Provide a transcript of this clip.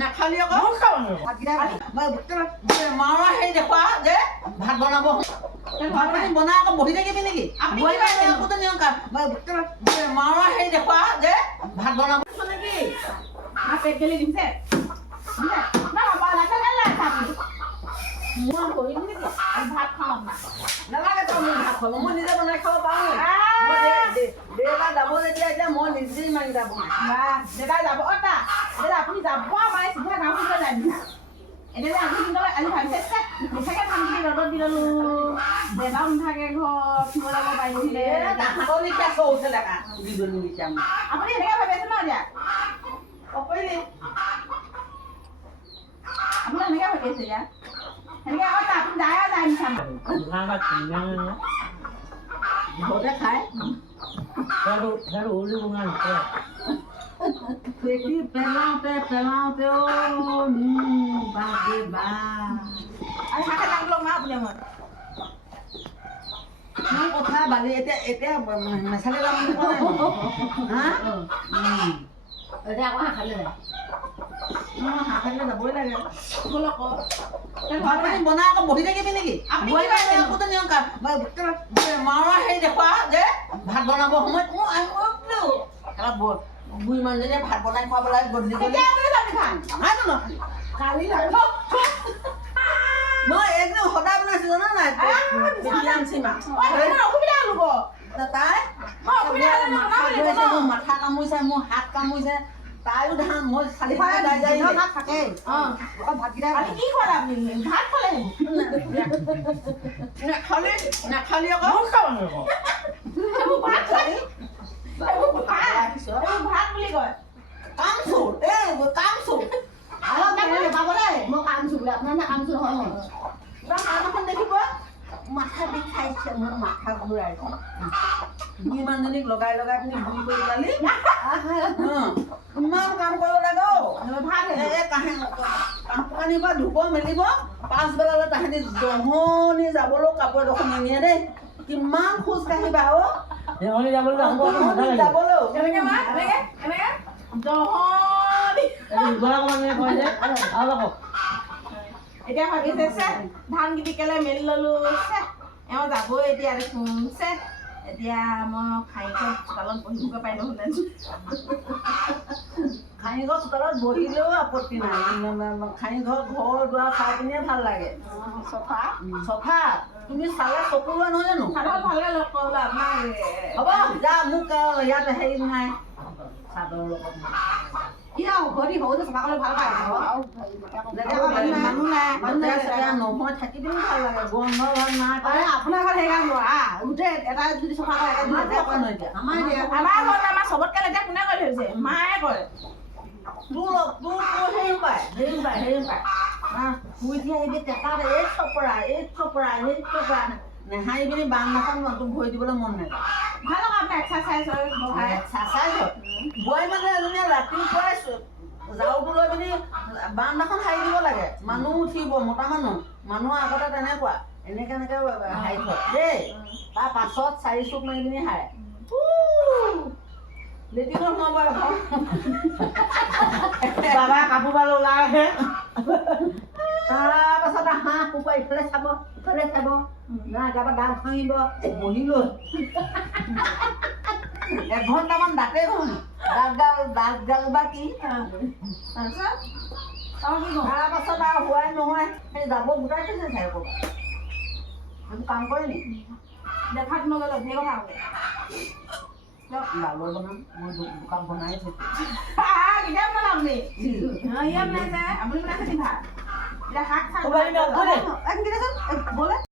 নাখালি আকৌ মাৰা হেৰি দেখুৱা যে ভাত বনাব ভাত পানী বনাই আকৌ বহি থাকিবি নেকি মাৰা হেৰি দেখুৱা যে ভাত বনাব নেকি পেট গেলি দিছে মই কৰিম নেকি ভাত খাওঁ নালাগে তই মোক ভাত খাব মই নিজে বনাই খাব পাৰোঁ দেউতা যাব যেতিয়া এতিয়া মই নিজেই মাৰি যাব দেউতাই যাব দাদা আপুনি যাব আমাৰ চিধা গাঁও ফুৰিব যায় এতিয়া আজি দিনলৈ আজি ভাবিছে মিঠাকে ধান খেতি ৰ'দত দি ল'লো দেউতাও নাথাকে ঘৰত ফুৰিব যাব পাৰিছিলে আপুনি এনেকৈ ভাবিছে ন এতিয়া অকলে আপুনি এনেকৈ ভাবি আছে এতিয়া এনেকৈ আপুনি যায় আৰু যায় মিঠা ঘৰতে খায় পেটি পেলাওঁতে বাপৰে বাপ আৰু শাকে লাগি লওক না আপুনি মই মোৰ কথা বালি এতিয়া মেচালি যাম বুলি কোৱা নাই এতিয়া আকৌ হাঁহ খালে হাঁহ খালে যাবই লাগে ব'লক ভাত পানী বনাই আকৌ বহি থাকিবি নেকি মাৰা হেৰি দেখুৱা যে ভাত বনাব সময়ত বুঢ়ী মানুহজনীয়ে ভাত বনাই খুৱাব লাগে গধূলি মই একদম সদায় বনাইছো জানা নাই তাই মাথা কামুৰিছে মোৰ হাত কামুৰিছে তাইও ধান মই চালি থাকে কি কৰে আপুনি ভাত খালে নাখালি আকৌ ভাত বুলি কয় কাম চোৰ কাম চোৰ মই কাম চোৰ বোলে আপোনাৰ কাম চোৰ নহয় কাম এখন দেখিব মাথা বিষাইছে মোৰ মাথা ঘূৰাইছে বুঢ়ী মানুহজনীক লগাই পিনি বুঢ়ী কৰি পালি ইমান কাম কৰিব লাগে কাপোৰ কানিৰ পৰা ধুব মেলিব পাছবেলালৈ তাহাঁতি জহনি যাবলৈ কাপোৰ এডোখৰ নিনিয়ে দেই কিমান খোজ কাঢ়িবা এতিয়া ভাবিছে ধান খেতি কেলে মেলি ললো এওঁ যাবই এতিয়া দেখোন এতিয়া মই খাইঘৰ চোতালত বহিবগৈ পাৰিলো হ'লে খাইঘৰ চোতালত বহিলেও আপত্তি নাই খাইঘৰ ঘৰ দুৱাৰ চাই পিনিয়ে ভাল লাগে চফা তুমি চালে চকুলোৱা নহয় জানো ভালকে লগ কৰিলে আপোনাক হ'ব যা মোক ইয়াত হেৰি নাই চাদৰ লগত মানুহ নাই নহয় থাকি দিও ভাল লাগে গন্ধ ভাল নাই আপোনাৰ ঘৰত সেইকাৰণে গোটেই এটা যদি চফা কৰে আমাৰ চবতকে লেতেৰা কোনে কৰি থৈছে মায়ে কৰে হেৰি পায় শুই দিয়ে আহিবি টেকাত এই চপৰা নেহাৰি পিনি বাংলাখন তোক ভৰি দিবলৈ মন নাই ভাল আপোনাৰ এক্সাৰচাইজ বোৱাৰী মানুহ এজনীয়ে ৰাতিপুৱাই জাৰুটো লৈ পিনি বাৰান্দাখন সাৰি দিব লাগে মানুহ উঠিব মতা মানুহৰ আগতে তেনেকুৱা এনেকে সাৰি থয় দেই তাৰ পাছত 4 চুক মাৰি পিনি সাৰে লেট্ৰিনত সোমাব বাবা কাপোৰ বাৰু ওলাই আহে তাৰপাছত হাঁহ কুকুৰা ইফালে চাব তাৰপৰা দাঁত ভাঙিব বহি লৈ 1 ঘণ্টামান দাঁতে ভাঙি দাঁত গাল বা কি তাৰপাছত আৰু হোৱাই নহয় সেই যাব গোটাই থৈছে চাই ক'ৰবাত সেইবোৰ কাম কৰে নি দেখাত নগ'লে ধেৰ কথা হ'ব লালু বনাম মই দোকান বনাই থৈছোঁ কেতিয়া বনাম আপুনি আপুনি বনাইছে ভাত এতিয়া শাক চাক